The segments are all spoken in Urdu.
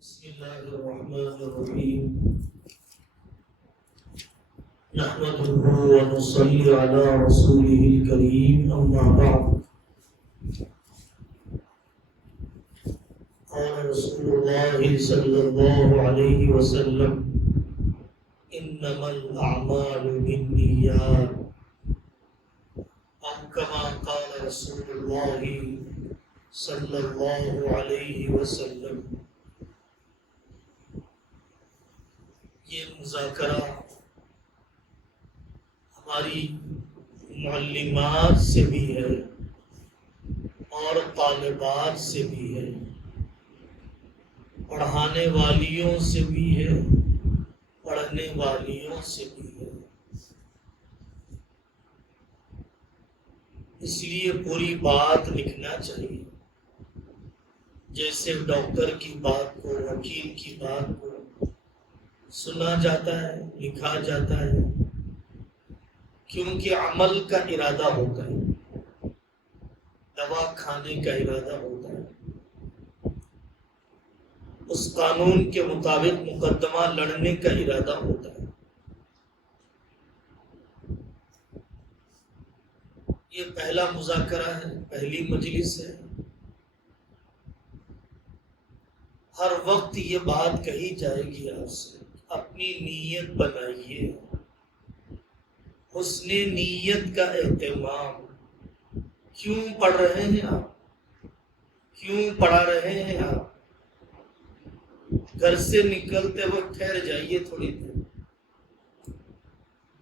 بسم الله الرحمن الرحيم نحمده ونصلي على رسوله الكريم أما بعد قال رسول الله صلى الله عليه وسلم إنما الأعمال بالنيات أو كما قال رسول الله صلى الله عليه وسلم. یہ مذاکرہ ہماری معلمات سے بھی ہے اور طالبات سے بھی ہے، پڑھانے والیوں سے بھی ہے، پڑھنے والیوں سے بھی ہے. اس لیے پوری بات لکھنا چاہیے، جیسے ڈاکٹر کی بات کو، وکیل کی بات کو سنا جاتا ہے، لکھا جاتا ہے، کیونکہ عمل کا ارادہ ہوتا ہے، دوا کھانے کا ارادہ ہوتا ہے، اس قانون کے مطابق مقدمہ لڑنے کا ارادہ ہوتا ہے. یہ پہلا مذاکرہ ہے، پہلی مجلس ہے. ہر وقت یہ بات کہی جائے گی آپ سے، اپنی نیت بنائیے. حسن نیت کا اہتمام. کیوں پڑھ رہے ہیں آپ؟ کیوں پڑھا رہے ہیں آپ؟ گھر سے نکلتے وقت ٹھہر جائیے تھوڑی دیر،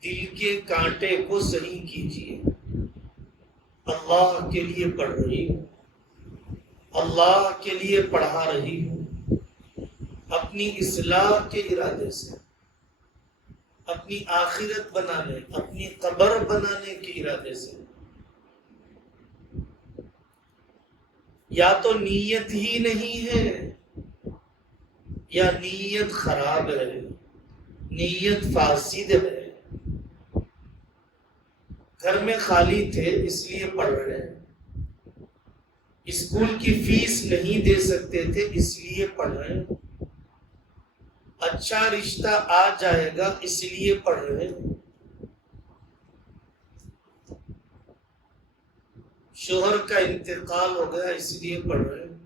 دل کے کانٹے کو صحیح کیجیے. اللہ کے لیے پڑھ رہی ہوں، اللہ کے لیے پڑھا رہی ہوں، اپنی اصلاح کے ارادے سے، اپنی آخرت بنانے، اپنی قبر بنانے کے ارادے سے. یا تو نیت ہی نہیں ہے، یا نیت خراب ہے، نیت فاسد ہے. گھر میں خالی تھے اس لیے پڑھ رہے ہیں، اسکول کی فیس نہیں دے سکتے تھے اس لیے پڑھ رہے ہیں، اچھا رشتہ آ جائے گا اس لیے پڑھ رہے ہیں، شوہر کا انتقال ہو گیا اس لیے پڑھ رہے ہیں.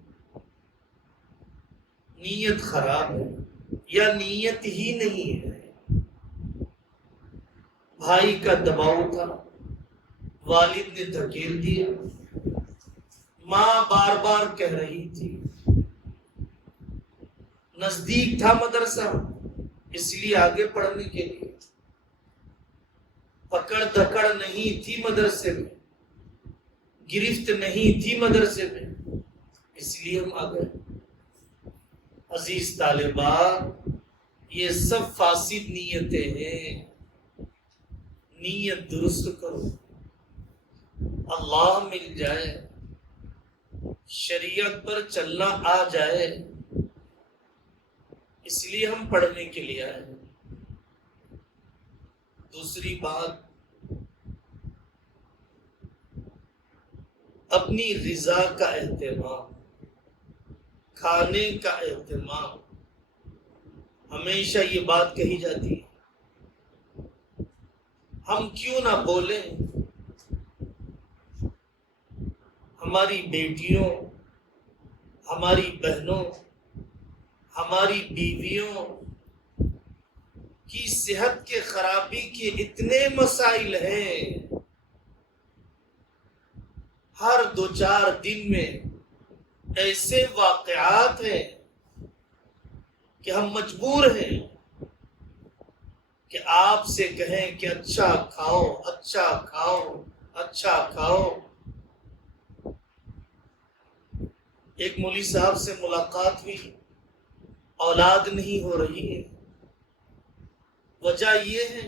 نیت خراب ہے یا نیت ہی نہیں ہے. بھائی کا دباؤ تھا، والد نے دھکیل دیا، ماں بار بار کہہ رہی تھی، نزدیک تھا مدرسہ اس لیے آگے پڑھنے کے لیے، پکڑ دھکڑ نہیں تھی مدرسے میں، گرفت نہیں تھی مدرسے میں، اس لیے ہم آ گئے. عزیز طالبات، یہ سب فاسد نیتیں ہیں. نیت درست کرو، اللہ مل جائے، شریعت پر چلنا آ جائے، اس لیے ہم پڑھنے کے لیے آئے. دوسری بات، اپنی رضا کا اہتمام، کھانے کا اہتمام. ہمیشہ یہ بات کہی جاتی ہے، ہم کیوں نہ بولیں ہماری بیٹیوں، ہماری بہنوں، ہماری بیویوں کی صحت کے خرابی کے اتنے مسائل ہیں. ہر 2-4 دن میں ایسے واقعات ہیں کہ ہم مجبور ہیں کہ آپ سے کہیں کہ اچھا کھاؤ، اچھا کھاؤ، اچھا کھاؤ. ایک مولوی صاحب سے ملاقات ہوئی، اولاد نہیں ہو رہی ہے. وجہ یہ ہے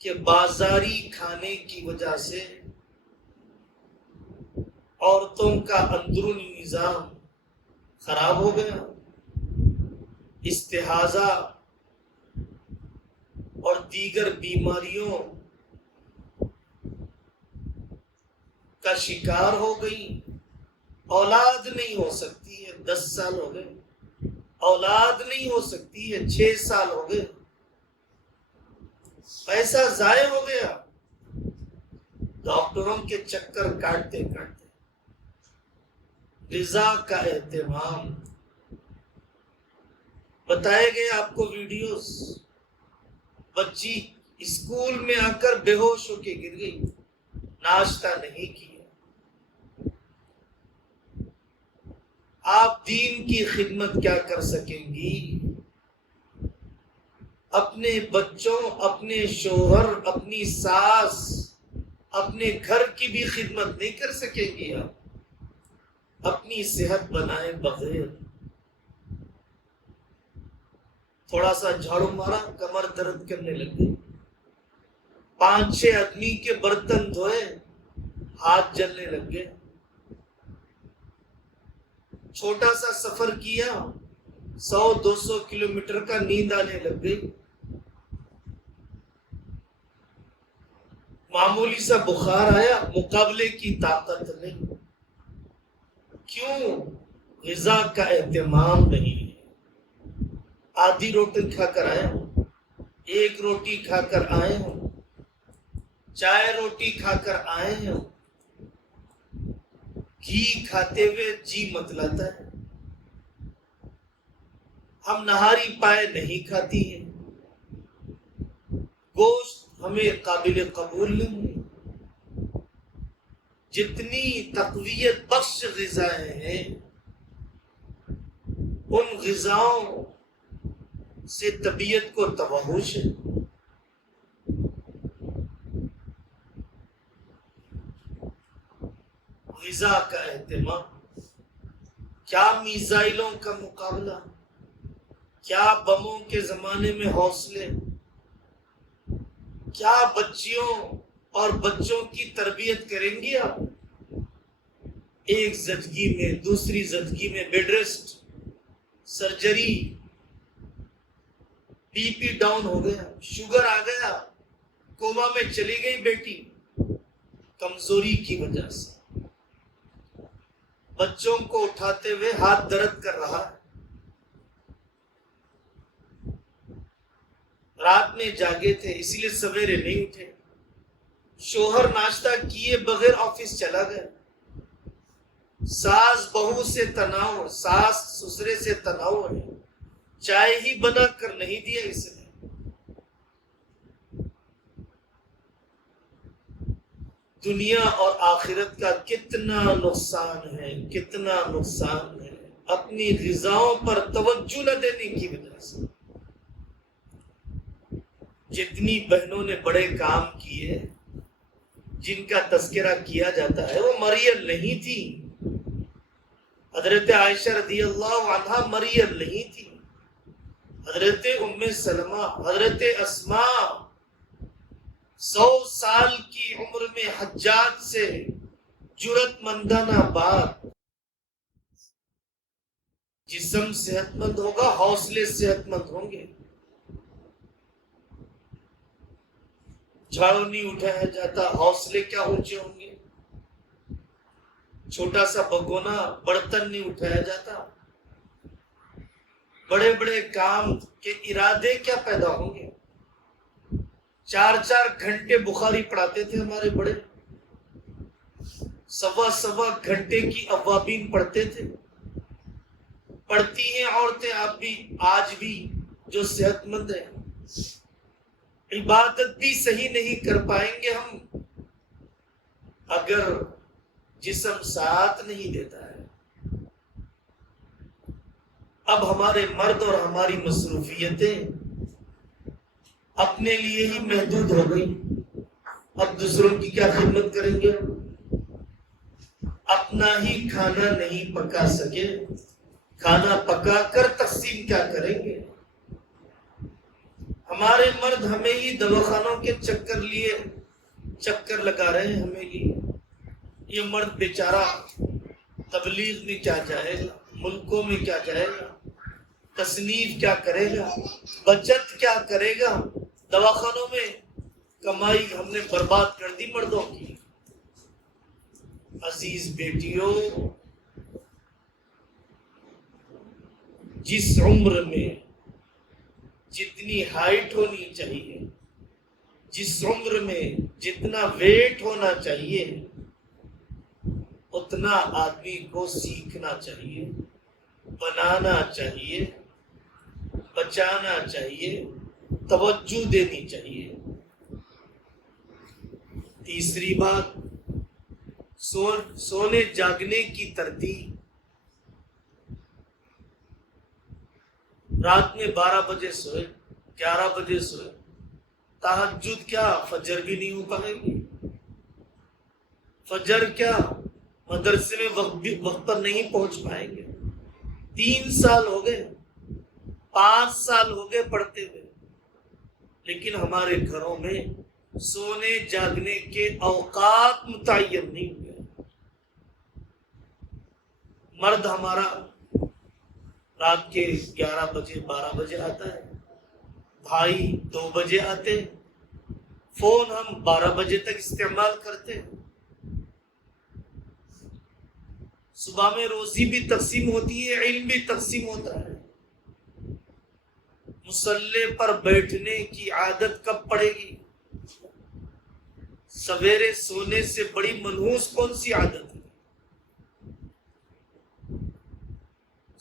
کہ بازاری کھانے کی وجہ سے عورتوں کا اندرونی نظام خراب ہو گیا، استحاضہ اور دیگر بیماریوں کا شکار ہو گئی. اولاد نہیں ہو سکتی ہے، 10 سال ہو گئے. اولاد نہیں ہو سکتی ہے، 6 سال ہو گئے، پیسہ ضائع ہو گیا، ڈاکٹروں کے چکر کاٹتے کاٹتے۔ غذا کا اہتمام، بتائے گئے آپ کو ویڈیوز، بچی اسکول میں آ کر بے ہوش ہو کے گر گئی، ناشتہ نہیں کیا۔ آپ دین کی خدمت کیا کر سکیں گی؟ اپنے بچوں، اپنے شوہر، اپنی ساس، اپنے گھر کی بھی خدمت نہیں کر سکیں گی آپ، اپنی صحت بنائے بغیر۔ تھوڑا سا جھاڑو مارا، کمر درد کرنے لگ گئی، 5-6 آدمی کے برتن دھوئے، ہاتھ جلنے لگ گئے۔ چھوٹا سا سفر کیا، 100-200 کلومیٹر کا، نیند آنے لگ گئی۔ معمولی سا بخار آیا، مقابلے کی طاقت نہیں۔ کیوں؟ غذا کا اہتمام نہیں ہے۔ آدھی روٹی کھا کر آئے ہوں، 1 روٹی کھا کر آئے ہوں، چائے روٹی کھا کر آئے ہوں، گھی کھاتے ہوئے جی متلاتا ہے۔ ہم نہاری پائے نہیں کھاتی ہیں، گوشت ہمیں قابل قبول نہیں ہے۔ جتنی تقویت بخش غذائیں ہیں، ان غذاؤں سے طبیعت کو توحش ہے۔ غذا کا اہتمام، کیا میزائلوں کا مقابلہ، کیا بموں کے زمانے میں حوصلے، کیا بچیوں اور بچوں کی تربیت کریں گے آپ؟ ایک زچگی میں، دوسری زچگی میں bed rest, surgery, B P down ہو گیا، شوگر آ گیا، کوما میں چلی گئی بیٹی، کمزوری کی وجہ سے۔ بچوں کو اٹھاتے ہوئے ہاتھ درد کر رہا ہے، رات میں جاگے تھے اس لیے سویرے نہیں اٹھے، شوہر ناشتہ کیے بغیر آفس چلا گیا، ساس بہو سے تناؤ، ساس سسرے سے تناؤ ہے، چائے ہی بنا کر نہیں دیا اس نے۔ دنیا اور آخرت کا کتنا نقصان ہے، کتنا نقصان ہے اپنی غذاؤں پر توجہ نہ دینے کی وجہ سے۔ جتنی بہنوں نے بڑے کام کیے، جن کا تذکرہ کیا جاتا ہے، وہ مریم نہیں تھی۔ حضرت عائشہ رضی اللہ عنہا مریم نہیں تھی، حضرت ام سلمہ، حضرت اسماء 100 سال کی عمر میں حجاج سے جرأت مندانہ بات۔ جسم صحت مند ہوگا، حوصلے صحت مند ہوں گے۔ جھاڑو نہیں اٹھایا جاتا، حوصلے کیا اونچے ہوں گے۔ چھوٹا سا بگونا، برتن نہیں اٹھایا جاتا، بڑے بڑے کام کے ارادے کیا پیدا ہوں گے۔ 4 گھنٹے بخاری پڑھاتے تھے ہمارے بڑے، 1.25 گھنٹے کی اوابین پڑھتے تھے۔ پڑھتی ہیں عورتیں آپ بھی، آج بھی، جو صحت مند ہیں۔ عبادت بھی صحیح نہیں کر پائیں گے ہم اگر جسم ساتھ نہیں دیتا ہے۔ اب ہمارے مرد اور ہماری مصروفیتیں اپنے لیے ہی محدود ہو گئی، اب دوسروں کی کیا خدمت کریں گے؟ اپنا ہی کھانا نہیں پکا سکے، کھانا پکا کر تقسیم کیا کریں گے؟ ہمارے مرد ہمیں ہی دواخانوں کے چکر لگا رہے ہیں ہمیں ہی۔ یہ مرد بیچارہ تبلیغ میں کیا جائے گا، ملکوں میں کیا جائے گا، تصنیف کیا کرے گا، بچت کیا کرے گا؟ دواخانوں میں کمائی ہم نے برباد کر دی مردوں کی۔ عزیز بیٹیوں، جس عمر میں جتنی ہائٹ ہونی چاہیے، جس عمر میں جتنا ویٹ ہونا چاہیے، اتنا آدمی کو سیکھنا چاہیے، بنانا چاہیے، بچانا چاہیے، توجہ دینی چاہیے۔ تیسری بات، سونے جاگنے کی ترتیب۔ رات میں 12 بجے سوئے، 11 بجے سوئے، تہجد کیا فجر بھی نہیں ہو پائے گی، فجر کیا مدرسے میں وقت پر نہیں پہنچ پائیں گے۔ 3 سال ہو گئے، 5 سال ہو گئے پڑھتے ہوئے، لیکن ہمارے گھروں میں سونے جاگنے کے اوقات متعین نہیں ہوئے۔ مرد ہمارا رات کے 11 بجے 12 بجے آتا ہے، بھائی 2 بجے آتے، فون ہم 12 بجے تک استعمال کرتے ہیں۔ صبح میں روزی بھی تقسیم ہوتی ہے، علم بھی تقسیم ہوتا ہے۔ مصلی پر بیٹھنے کی عادت کب پڑے گی؟ سویرے سونے سے بڑی منحوس کون سی عادت ہے؟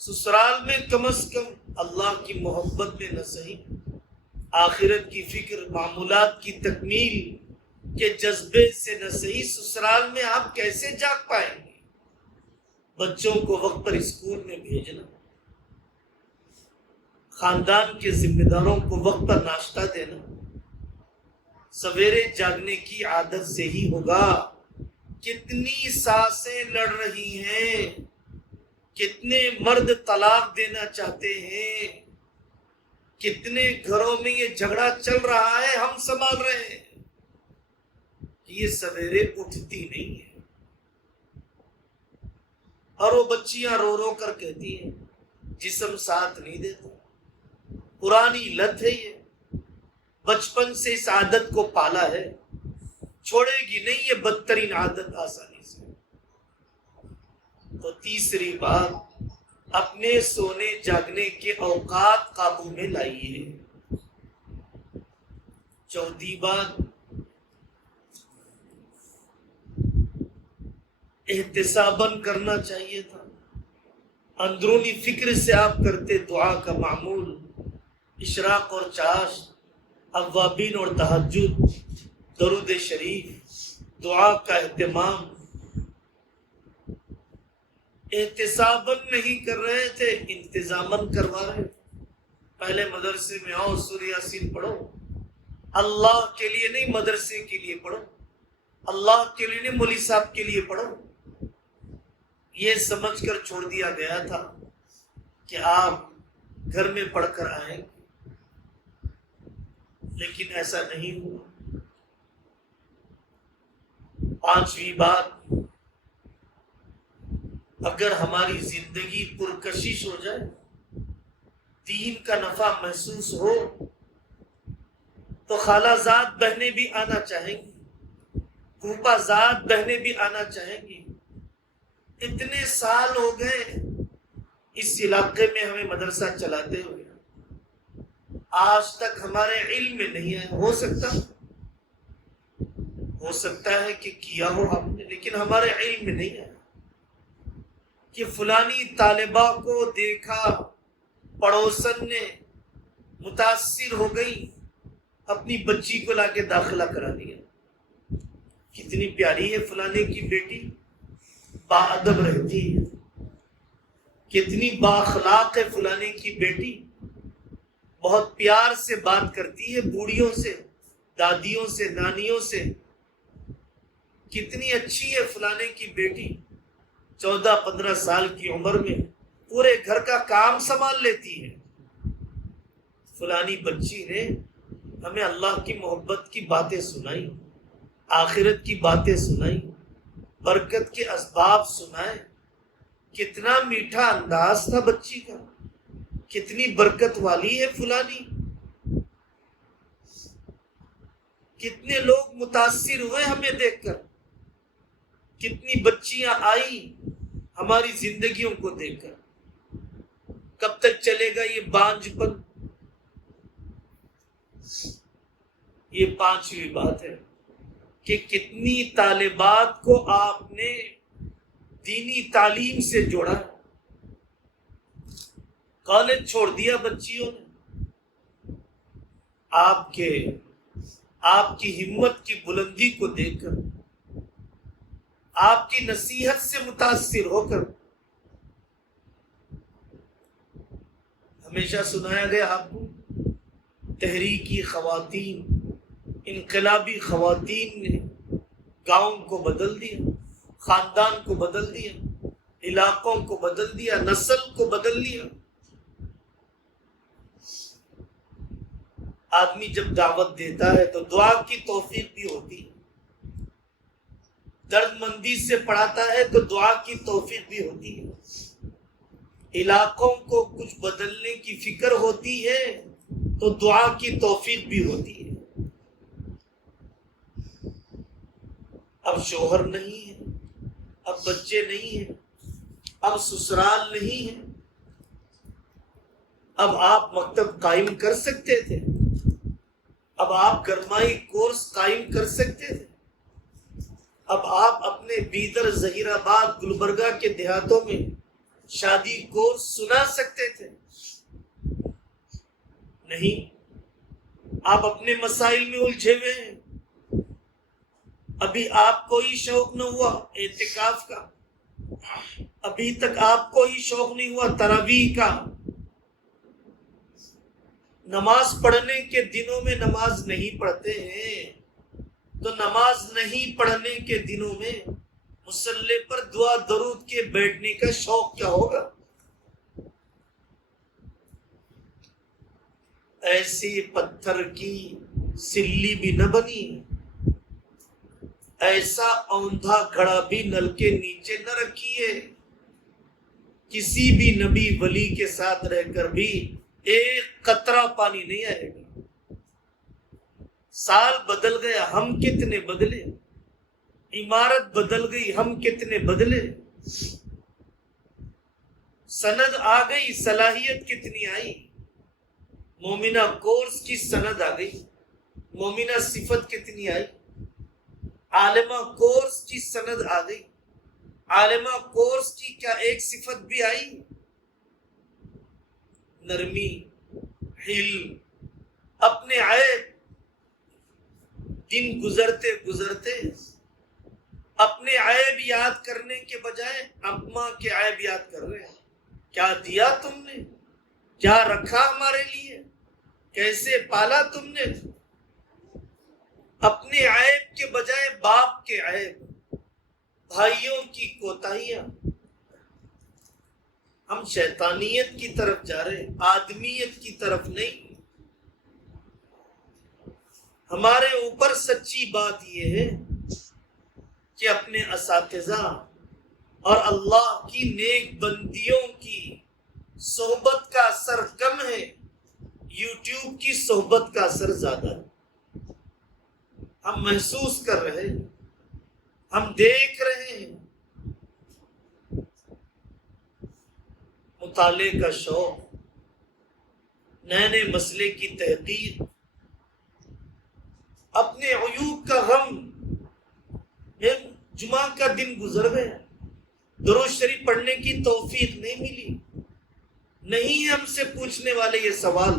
سسرال میں کم از کم اللہ کی محبت میں نہ صحیح، آخرت کی فکر، معمولات کی تکمیل کے جذبے سے نہ صحیح، سسرال میں آپ کیسے جاگ پائیں گے؟ بچوں کو وقت پر اسکول میں بھیجنا، خاندان کے ذمہ داروں کو وقت پر ناشتہ دینا، سویرے جاگنے کی عادت سے ہی ہوگا۔ کتنی ساسیں لڑ رہی ہیں، کتنے مرد طلاق دینا چاہتے ہیں، کتنے گھروں میں یہ جھگڑا چل رہا ہے، ہم سنبھال رہے ہیں، یہ سویرے اٹھتی نہیں ہے۔ اور وہ بچیاں رو رو کر کہتی ہیں جسم ساتھ نہیں دیتا، پرانی لت ہے، یہ بچپن سے اس عادت کو پالا ہے، چھوڑے گی نہیں یہ بدترین عادت آسانی سے۔ تو تیسری بات، اپنے سونے جاگنے کے اوقات قابو میں لائیے۔ چوتھی بات، احتساباً کرنا چاہیے تھا، اندرونی فکر سے آپ کرتے دعا کا معمول، اشراق اور چاش، اوابین اور تہجد، درود شریف، دعا کا اہتمام، احتساباً نہیں کر رہے تھے، انتظاماً کروا رہے تھے۔ پہلے مدرسے میں آؤ، سورہ یاسین پڑھو، اللہ کے لیے نہیں مدرسے کے لیے پڑھو، اللہ کے لیے نہیں مولوی صاحب کے لیے پڑھو، یہ سمجھ کر چھوڑ دیا گیا تھا کہ آپ گھر میں پڑھ کر آئیں، لیکن ایسا نہیں ہوا۔ پانچویں بات، اگر ہماری زندگی پرکشش ہو جائے، دین کا نفع محسوس ہو، تو خالہ زاد بہنیں بھی آنا چاہیں گی، پھوپھا زاد بہنیں بھی آنا چاہیں گی۔ اتنے سال ہو گئے اس علاقے میں ہمیں مدرسہ چلاتے ہوئے، آج تک ہمارے علم میں نہیں ہے۔ ہو سکتا ہے کہ کیا ہو ہم نے، لیکن ہمارے علم میں نہیں ہے کہ فلانی طالبہ کو دیکھا، پڑوسن نے متاثر ہو گئی، اپنی بچی کو لا کے داخلہ کرا دیا، کتنی پیاری ہے فلانے کی بیٹی، باادب رہتی ہے، کتنی بااخلاق ہے فلانے کی بیٹی، بہت پیار سے بات کرتی ہے بوڑھیوں سے، دادیوں سے، نانیوں سے، کتنی اچھی ہے فلانے کی بیٹی، 14-15 سال کی عمر میں پورے گھر کا کام سنبھال لیتی ہے۔ فلانی بچی نے ہمیں اللہ کی محبت کی باتیں سنائی، آخرت کی باتیں سنائی، برکت کے اسباب سنائے، کتنا میٹھا انداز تھا بچی کا، کتنی برکت والی ہے فلانی۔ کتنے لوگ متاثر ہوئے ہمیں دیکھ کر، کتنی بچیاں آئی ہماری زندگیوں کو دیکھ کر۔ کب تک چلے گا یہ بانجھ پن؟ یہ پانچویں بات ہے کہ کتنی طالبات کو آپ نے دینی تعلیم سے جوڑا، کالج چھوڑ دیا بچیوں نے، آپ کی ہمت کی بلندی کو دیکھ کر، آپ کی نصیحت سے متاثر ہو کر۔ ہمیشہ سنایا گیا آپ کو، تحریکی خواتین، انقلابی خواتین نے گاؤں کو بدل دیا، خاندان کو بدل دیا، علاقوں کو بدل دیا، نسل کو بدل دیا۔ آدمی جب دعوت دیتا ہے تو دعا کی توفیق بھی ہوتی ہے، درد مندی سے پڑھاتا ہے تو دعا کی توفیق بھی ہوتی ہے، علاقوں کو کچھ بدلنے کی فکر ہوتی ہے تو دعا کی توفیق بھی ہوتی ہے۔ اب شوہر نہیں ہے، اب بچے نہیں ہیں، اب سسرال نہیں ہے، اب آپ مکتب قائم کر سکتے تھے، اب آپ گرمائی کورس قائم کر سکتے تھے، اب آپ اپنے بیدر، ظہیر آباد، گلبرگہ کے دیہاتوں میں شادی کورس سنا سکتے تھے، نہیں، آپ اپنے مسائل میں الجھے ہوئے ہیں۔ ابھی آپ کو ہی شوق نہ ہوا اعتکاف کا، ابھی تک آپ کو ہی شوق نہیں ہوا تراویح کا، نماز پڑھنے کے دنوں میں نماز نہیں پڑھتے ہیں تو نماز نہیں پڑھنے کے دنوں میں مصلی پر دعا درود کے بیٹھنے کا شوق کیا ہوگا؟ ایسی پتھر کی سلی بھی نہ بنی، ایسا اوندھا گھڑا بھی نل کے نیچے نہ رکھیے۔ کسی بھی نبی ولی کے ساتھ رہ کر بھی ایک قطرہ پانی نہیں آئے گا۔ سال بدل گیا، ہم کتنے بدلے، عمارت بدل گئی، ہم کتنے بدلے، سند آ گئی، صلاحیت کتنی آئی، مومنہ کورس کی سند آ گئی، مومنہ صفت کتنی آئی، عالمہ کورس کی سند آ گئی، عالمہ کورس کی کیا ایک صفت بھی آئی؟ نرمی، حلم، اپنے عیب، دن گزرتے گزرتے اپنے عیب یاد کرنے کے بجائے اماں کے عیب یاد کر رہے ہیں۔ کیا دیا تم نے، کیا رکھا ہمارے لیے، کیسے پالا تم نے۔ اپنے عیب کے بجائے باپ کے عیب، بھائیوں کی کوتاہیاں۔ ہم شیطانیت کی طرف جا رہے ہیں، آدمیت کی طرف نہیں۔ ہمارے اوپر سچی بات یہ ہے کہ اپنے اساتذہ اور اللہ کی نیک بندیوں کی صحبت کا اثر کم ہے، یوٹیوب کی صحبت کا اثر زیادہ ہے۔ ہم محسوس کر رہے ہیں، ہم دیکھ رہے ہیں، مطالعے کا شوق، نئے نئے مسئلے کی تحقیق، اپنے عیوب کا غم۔ جمعہ کا دن گزر گیا، درود شریف پڑھنے کی توفیق نہیں ملی، نہیں ہم سے پوچھنے والے یہ سوال،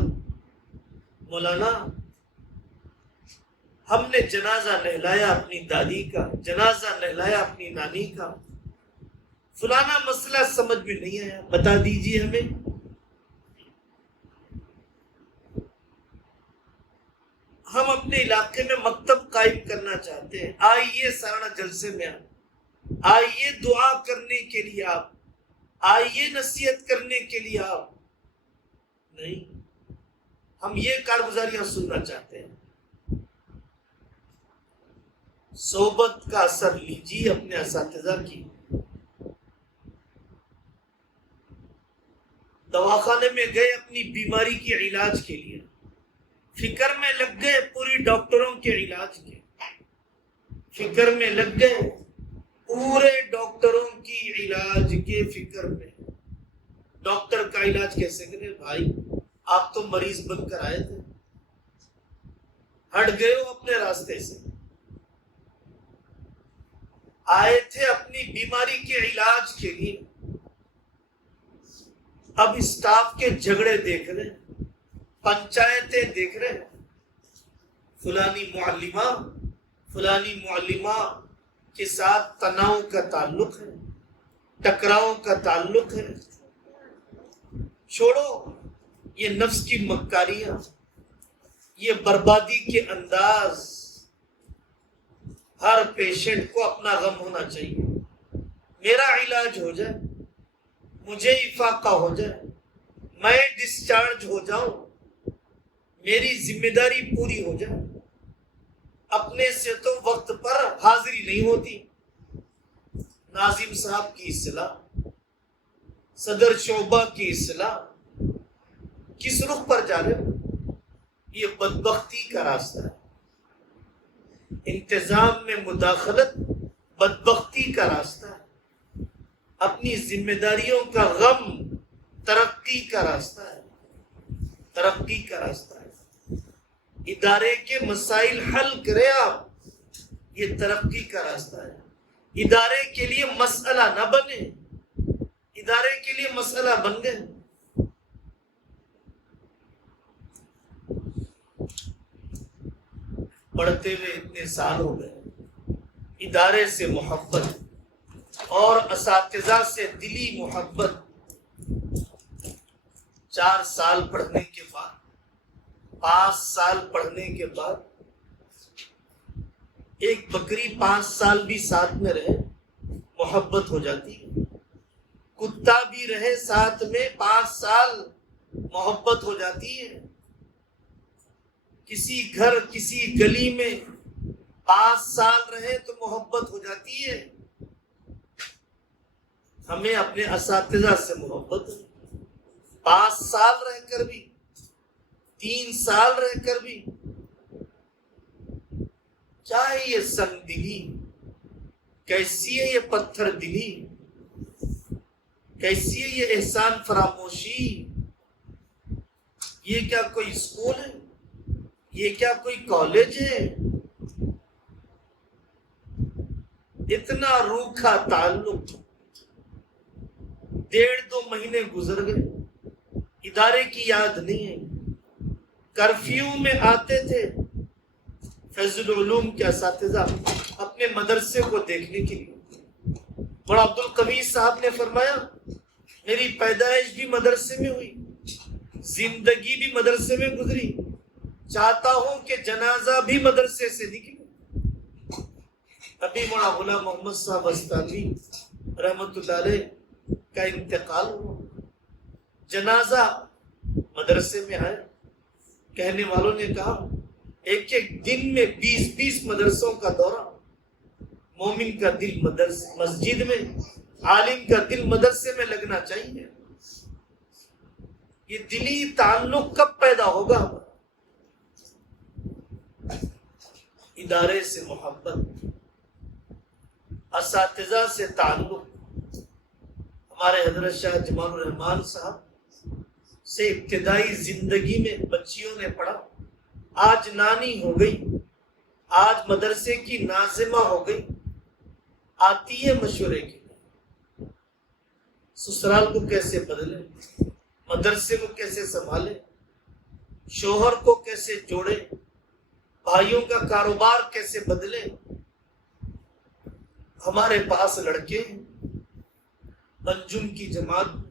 مولانا ہم نے جنازہ نہلایا اپنی دادی کا، جنازہ نہلایا اپنی نانی کا، فلانا مسئلہ سمجھ میں نہیں آیا، بتا دیجیے ہمیں۔ ہم اپنے علاقے میں مکتب قائم کرنا چاہتے ہیں، آئیے سارا جلسے میں آئیے دعا کرنے کے لیے، آپ آئیے نصیحت کرنے کے لیے، آپ نہیں، ہم یہ کارگزاریاں سننا چاہتے ہیں۔ صحبت کا اثر لیجیے اپنے اساتذہ کی۔ دواخانے میں گئے اپنی بیماری کے علاج کے لیے، فکر میں لگ گئے پوری ڈاکٹروں کے علاج کے، فکر میں لگ گئے پورے ڈاکٹروں کی علاج کے فکر میں، ڈاکٹر کا علاج کیسے کرے؟ بھائی آپ تو مریض بن کر آئے تھے، ہٹ گئے ہو اپنے راستے سے، آئے تھے اپنی بیماری کے علاج کے لیے، اب اسٹاف کے جھگڑے دیکھ رہے ہیں، پنچایتیں دیکھ رہے ہیں، فلانی معلمہ کے ساتھ تناؤ کا تعلق ہے، ٹکراؤ کا تعلق ہے۔ چھوڑو یہ نفس کی مکاریاں، یہ بربادی کے انداز۔ ہر پیشنٹ کو اپنا غم ہونا چاہیے، میرا علاج ہو جائے، مجھے افاقہ ہو جائے، میں ڈسچارج ہو جاؤں، میری ذمہ داری پوری ہو جائے۔ اپنے سے تو وقت پر حاضری نہیں ہوتی۔ ناظم صاحب کی اصلاح، صدر شعبہ کی اصلاح، کس رخ پر جا رہے ہو؟ یہ بدبختی کا راستہ ہے۔ انتظام میں مداخلت بدبختی کا راستہ ہے۔ اپنی ذمہ داریوں کا غم ترقی کا راستہ ہے، ترقی کا راستہ ہے۔ ادارے کے مسائل حل کرے آپ، یہ ترقی کا راستہ ہے۔ ادارے کے لیے مسئلہ نہ بنے، ادارے کے لیے مسئلہ بن گئے۔ پڑھتے ہوئے اتنے سال ہو گئے، ادارے سے محبت اور اساتذہ سے دلی محبت۔ 4 سال پڑھنے کے بعد، 5 سال پڑھنے کے بعد، ایک بکری 5 سال بھی ساتھ میں رہے محبت ہو جاتی ہے، کتا بھی رہے ساتھ میں 5 سال محبت ہو جاتی ہے۔ کسی گھر کسی گلی میں 5 سال رہے تو محبت ہو جاتی ہے۔ ہمیں اپنے اساتذہ سے محبت ہے، 5 سال رہ کر بھی، 3 سال رہ کر بھی۔ کیا ہے یہ سنگ دلی؟ کیسی ہے یہ پتھر دلی؟ کیسی ہے یہ احسان فراموشی؟ یہ کیا کوئی اسکول ہے؟ یہ کیا کوئی کالج ہے؟ اتنا روکھا تعلق، 1.5-2 مہینے گزر گئے، ادارے کی یاد نہیں ہے۔ کرفیو میں آتے تھے فیض العلوم کے اساتذہ اپنے مدرسے کو دیکھنے کے لیے۔ مولانا عبد القوی صاحب نے فرمایا میری پیدائش بھی مدرسے میں ہوئی، زندگی بھی مدرسے میں گزری، چاہتا ہوں کہ جنازہ بھی مدرسے سے نکلے۔ ابھی مولانا غلام محمد صاحب استادی رحمت اللہ علیہ کا انتقال ہوا، جنازہ مدرسے میں آیا۔ کہنے والوں نے کہا ایک دن میں 20 مدرسوں کا دورہ۔ مومن کا دل مسجد میں، عالم کا دل مدرسے میں لگنا چاہیے۔ یہ دلی تعلق کب پیدا ہوگا؟ ادارے سے محبت، اساتذہ سے تعلق۔ ہمارے حضرت شاہ جمال الرحمان صاحب سے ابتدائی زندگی میں بچیوں نے پڑھا، آج نانی ہو گئی، آج مدرسے کی ناظمہ ہو گئی، آتی ہے مشورے کے لیے سسرال کو کیسے بدلے، مدرسے کو کیسے سنبھالے، شوہر کو کیسے جوڑے، بھائیوں کا کاروبار کیسے بدلے۔ ہمارے پاس لڑکے ہیں انجم کی جماعت میں،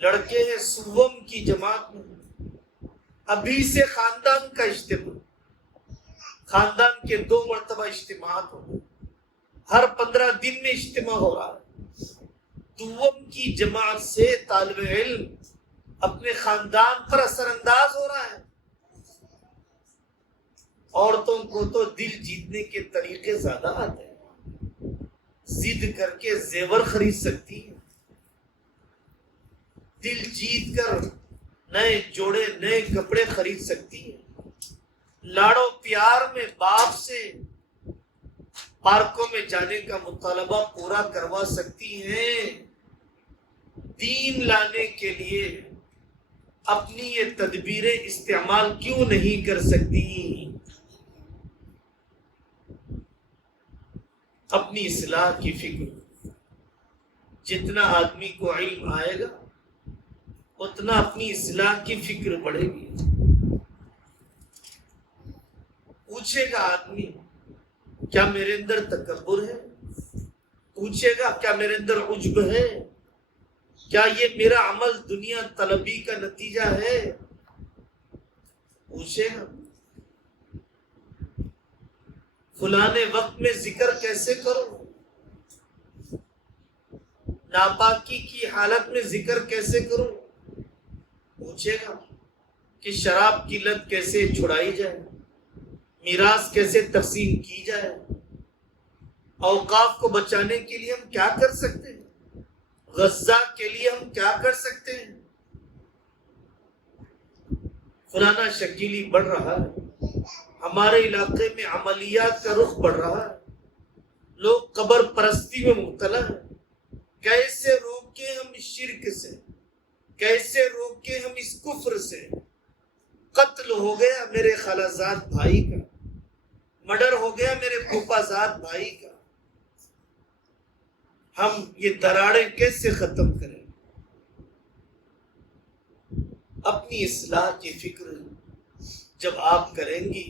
لڑکے ہیں سوم کی جماعت میں۔ ابھی سے خاندان کا اجتماع، خاندان کے 2 مرتبہ اجتماعات ہو گئے، ہر 15 دن میں اجتماع ہو رہا ہے۔ دوم کی جماعت سے طالب علم اپنے خاندان پر اثر انداز ہو رہا ہے۔ عورتوں کو تو دل جیتنے کے طریقے زیادہ آتے ہیں، ضد کر کے زیور خرید سکتی ہے، دل جیت کر نئے جوڑے نئے کپڑے خرید سکتی ہے، لاڑو پیار میں باپ سے پارکوں میں جانے کا مطالبہ پورا کروا سکتی ہیں۔ دین لانے کے لیے اپنی یہ تدبیریں استعمال کیوں نہیں کر سکتی؟ اپنی اصلاح کی فکر، جتنا آدمی کو علم آئے گا اتنا اپنی اصلاح کی فکر بڑھے گی۔ پوچھے گا آدمی کیا میرے اندر تکبر ہے؟ پوچھے گا کیا میرے اندر عجب ہے؟ کیا یہ میرا عمل دنیا طلبی کا نتیجہ ہے؟ پوچھے گا فلانے وقت میں ذکر کیسے کروں، ناپاکی کی حالت میں ذکر کیسے کروں؟ پوچھے گا کہ شراب کی لت کیسے چھڑائی جائے، میراث کیسے تقسیم کی جائے، اوقاف کو بچانے کے لیے ہم کیا کر سکتے ہیں، غزہ کے لیے ہم کیا کر سکتے ہیں۔ فلانا شکیلی بڑھ رہا ہے، ہمارے علاقے میں عملیات کا رخ بڑھ رہا ہے، لوگ قبر پرستی میں مبتلا ہیں، کیسے روکیں ہم اس شرک سے، کیسے روکیں ہم اس کفر سے۔ قتل ہو گیا میرے خالازاد بھائی کا، مرڈر ہو گیا میرے پھوپھازاد بھائی کا، ہم یہ دراڑیں کیسے ختم کریں؟ اپنی اصلاح کی فکر جب آپ کریں گی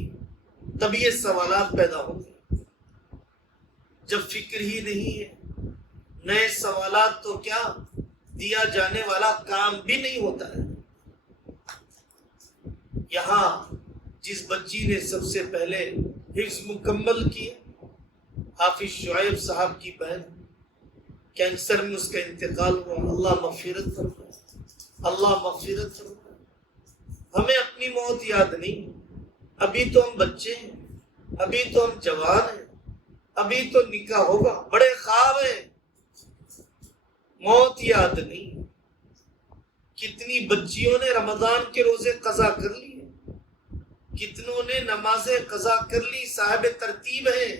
تب یہ سوالات پیدا ہوں گے۔ جب فکر ہی نہیں ہے، نئے سوالات تو کیا دیا جانے والا کام بھی نہیں ہوتا ہے۔ یہاں جس بچی نے سب سے پہلے حفظ مکمل کیا، حافظ شعیب صاحب کی بہن، کینسر میں اس کا انتقال ہوا، اللہ مغفرت فرمائے، اللہ مغفرت فرمائے۔ ہمیں اپنی موت یاد نہیں، ابھی تو ہم بچے ہیں، ابھی تو ہم جوان ہیں، ابھی تو نکاح ہوگا، بڑے خواب ہیں، موت یاد نہیں۔ کتنی بچیوں نے رمضان کے روزے قضا کر لیے، کتنوں نے نمازیں قضا کر لی، صاحب ترتیب ہیں،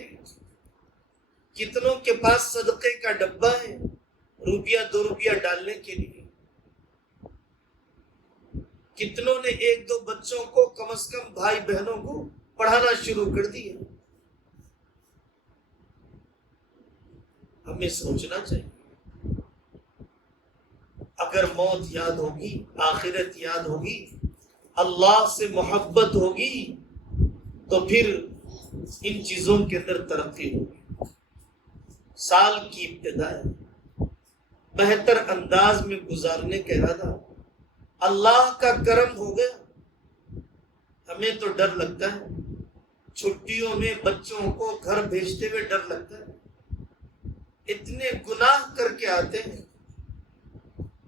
کتنوں کے پاس صدقے کا ڈبہ ہے، روپیہ 2 روپیہ ڈالنے کے لیے، کتنوں نے 1-2 بچوں کو کم از کم بھائی بہنوں کو پڑھانا شروع کر دیا۔ ہمیں سوچنا چاہیے، اگر موت یاد ہوگی، آخرت یاد ہوگی، اللہ سے محبت ہوگی، تو پھر ان چیزوں کے اندر ترقی ہوگی۔ سال کی ابتدا ہے، بہتر انداز میں گزارنے کا ارادہ، اللہ کا کرم ہو گیا۔ ہمیں تو ڈر لگتا ہے، چھٹیوں میں بچوں کو گھر بھیجتے ہوئے ڈر لگتا ہے، اتنے گناہ کر کے آتے ہیں،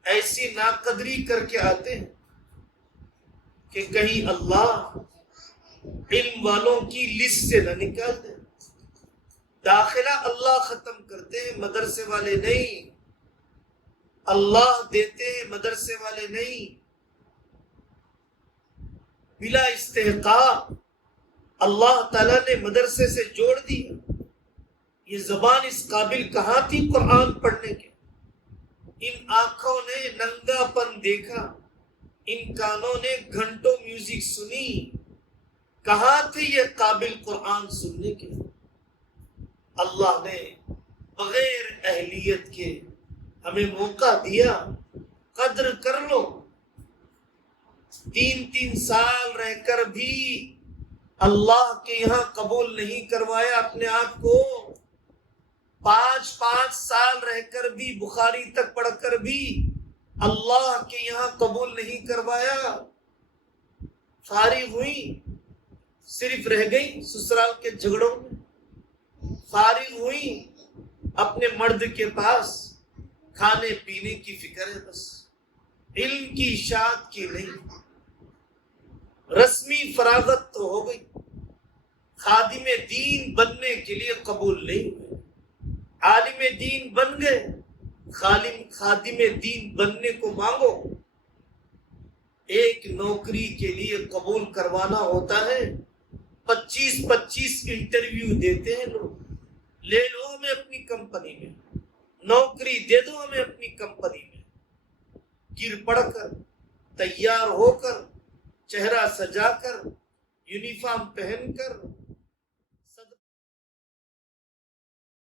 ایسی ناقدری کر کے آتے ہیں کہ کہیں اللہ علم والوں کی لسٹ سے نہ نکال دے۔ داخلہ اللہ ختم کرتے ہیں، مدرسے والے نہیں، اللہ دیتے ہیں، مدرسے والے نہیں۔ بلا استحقاق اللہ تعالیٰ نے مدرسے سے جوڑ دیا۔ یہ زبان اس قابل کہاں تھی قرآن پڑھنے کے؟ ان آنکھوں نے ننگا پن دیکھا، ان کانوں نے گھنٹوں میوزک سنی، کہاں تھے یہ قابل قرآن سننے کے؟ اللہ نے بغیر اہلیت کے ہمیں موقع دیا، قدر کر لو۔ 3 سال رہ کر بھی اللہ کے یہاں قبول نہیں کروایا اپنے آپ کو، 5 سال رہ کر بھی، بخاری تک پڑھ کر بھی اللہ کے یہاں قبول نہیں کروایا۔ فارغ ہوئی، صرف رہ گئی سسرال کے جھگڑوں میں، فارغ ہوئی اپنے مرد کے پاس، کھانے پینے کی فکر ہے بس، علم کی اشاعت کی نہیں۔ رسمی فراغت تو ہو گئی، خادم دین بننے کے لیے قبول نہیں ہوئے، عالم دین بن گئے، خادم دین بننے کو مانگو۔ ایک نوکری کے لیے قبول کروانا ہوتا ہے، 25 انٹرویو دیتے ہیں لوگ، لے لو ہمیں اپنی کمپنی میں، نوکری دے دو ہمیں اپنی کمپنی میں۔ گر پڑ کر، تیار ہو کر، چہرہ سجا کر، یونیفارم پہن کر